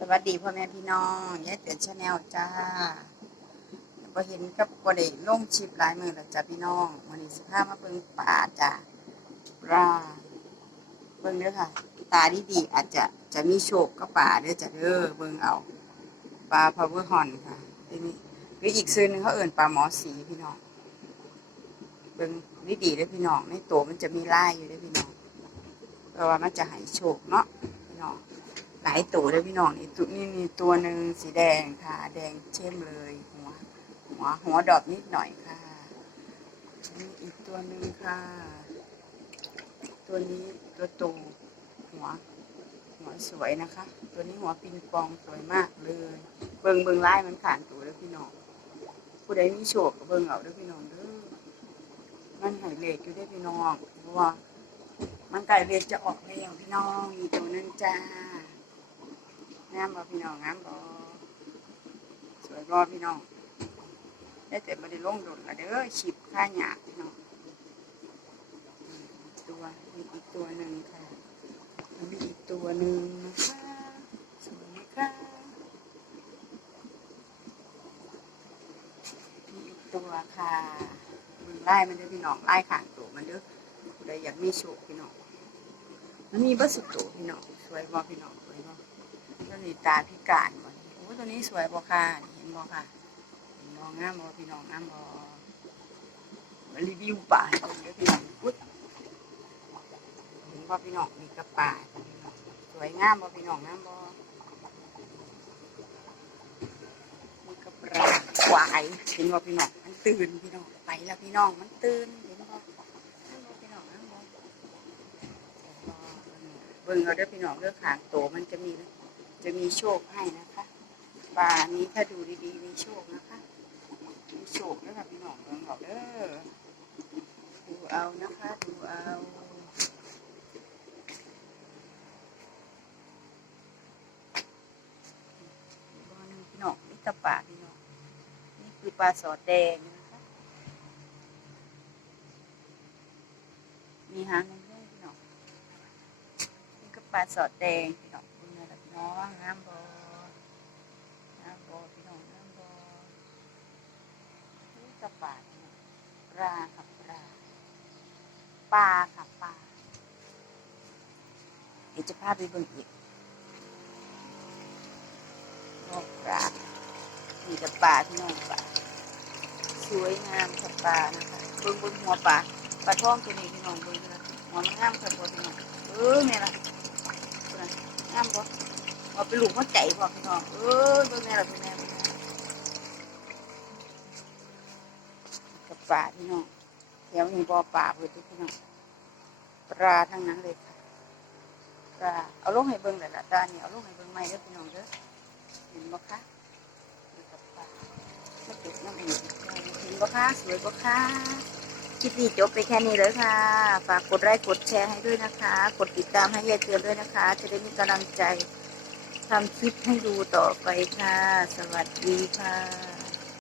สวัสดีพ่อแม่พี่น้องยายเตือนชาแนลจ้าพอเห็นกับบ่ได้ลงชิปหลายมือแล้วจ้าพี่น้องวันนี้สิพามาเบิ่งปลาจ้าปลาเบิ่งเด้อค่ะ ตาดีดีๆอาจจะจะมีโชคกับปลาเด้อจ้าเด้อเบิ่งเอาปลาพาวเวอร์ฮอนค่ะทีนี้หรืออีกซื้อหนึงเขาเอิ่นปลาหมอสีพี่น้องเบิ่งดีดีเด้อพี่น้องในตัวมันจะมีลายอยู่เด้อพี่น้องเพราะว่ามันจะให้โชคเนาะพี่น้อง หลายตัวเลยพี่น้องนี่ตัวนี่มีตัวหนึ่งสีแดงค่ะ แดงเข้มเลยหัวหัวหัวดอกนิดหน่อยค่ะนี่อีกตัวหนึ่งค่ะ ตัวนี้ตัวโตหัวหัวสวยนะคะ ตัวนี้หัวปิงปองสวยมากเลย เบิงเบิงไลายมันขานตัวแล้วพี่น้องผู้ใดมีโชคก็เบิงเอาเด้อพี่น้องเด้อ มันหายเลขอยู่ได้พี่น้องเพราะว่า มันไก่เลขจะออกแล้วพี่น้องอีตัวหนึงจ้า งามบ่พี่น้องงามบ่สวยบ่พี่น้องได้แต่บ่ได้ลงดุนละเด้อฉิบค่าหยาพี่น้องตัวมีอีกตัวหนึ่งค่ะมีอีกตัวหนึ่งนะคะสวยไหมคะมีอีกตัวค่ะมึงไล่มันเด้อพี่น้องไล่ขางตัวมันเด้อเลยอยากมีโชคพี่น้องมันมีบัสุตัวพี่น้องสวยบ่พี่น้องสวยบ ตัวนี้ตาพิการบ่โอ้ตัวนี้สวยบ่ค่ะเห็นบ่ค่ะเห็นบ่งามบ่พี่น้องงามบ่มารีวิวป่าให้เบิ่งเด้พี่น้องอุ๊ยเห็นบ่พี่น้องมีกระป่าสวยงามบ่พี่น้องงามบ่มีกระปลาควายเห็นบ่พี่น้องมันตื่นพี่น้องไปแล้วพี่น้องมันตื่นเห็นบอพี่น้องนะบอบอมึงเอาเด้อพี่น้องเด้อขางโตมันจะมี จะมีโชคให้นะคะปลานี้ถ้าดูดีๆมีโชคนะคะ มีโชคนะคะพี่น้องเบิ่งเอาเด้อดูเอานะคะดูเอาบ่อหนึงพี่น้องนี่ตะปาพี่น้องนี่คือปลาสอดแดงนะคะ มีหางแดงๆพี่น้องนี่ก็ปลาสอดแดง องคุณนะพี่น้องน้ำบอน้ำบอพี่น้องน้ำบอนี่ก็ปาพี่น้องปลาค่ะปลาปลาค่ะปลาเดี๋ยวจะพาไปเบิ่งอีกโอ้ปลานี่กับปลาพี่น้องปลาสวยงามค่ะปลานะคะเบิ่งบนหัวปลาปลาท้องตัวนี้พี่น้องเบิ่งนะหัวมันงามค่ะตัวพี่น้องเออเนี่ยละงามบ่ เอาไปลูกมาใจบ่อพี่น้องเออเบิ่งแม่ล่ะพี่แม่เบิ่งกับปลาพี่น้องแถวนี้บ่อปลาเบิดเด้อพี่น้องปลาทั้งนั้นเลยค่ะปลาเอาลงให้เบิ่งแหละล่ะตาเนี่ยเอาลงให้เบิ่งใหม่เด้อพี่น้องเด้อเห็นบ่คะนี่กับปลามาเก็บน้ำอีกเห็นบ่คะสวยบ่คะคลิปนี้จบไปแค่นี้เลยค่ะ ฝากกดไลค์กดแชร์ให้ด้วยนะคะ กดติดตามให้ยายเตือนด้วยนะคะ จะได้มีกำลังใจ ทำคลิปให้ดูต่อไปค่ะ สวัสดีค่ะ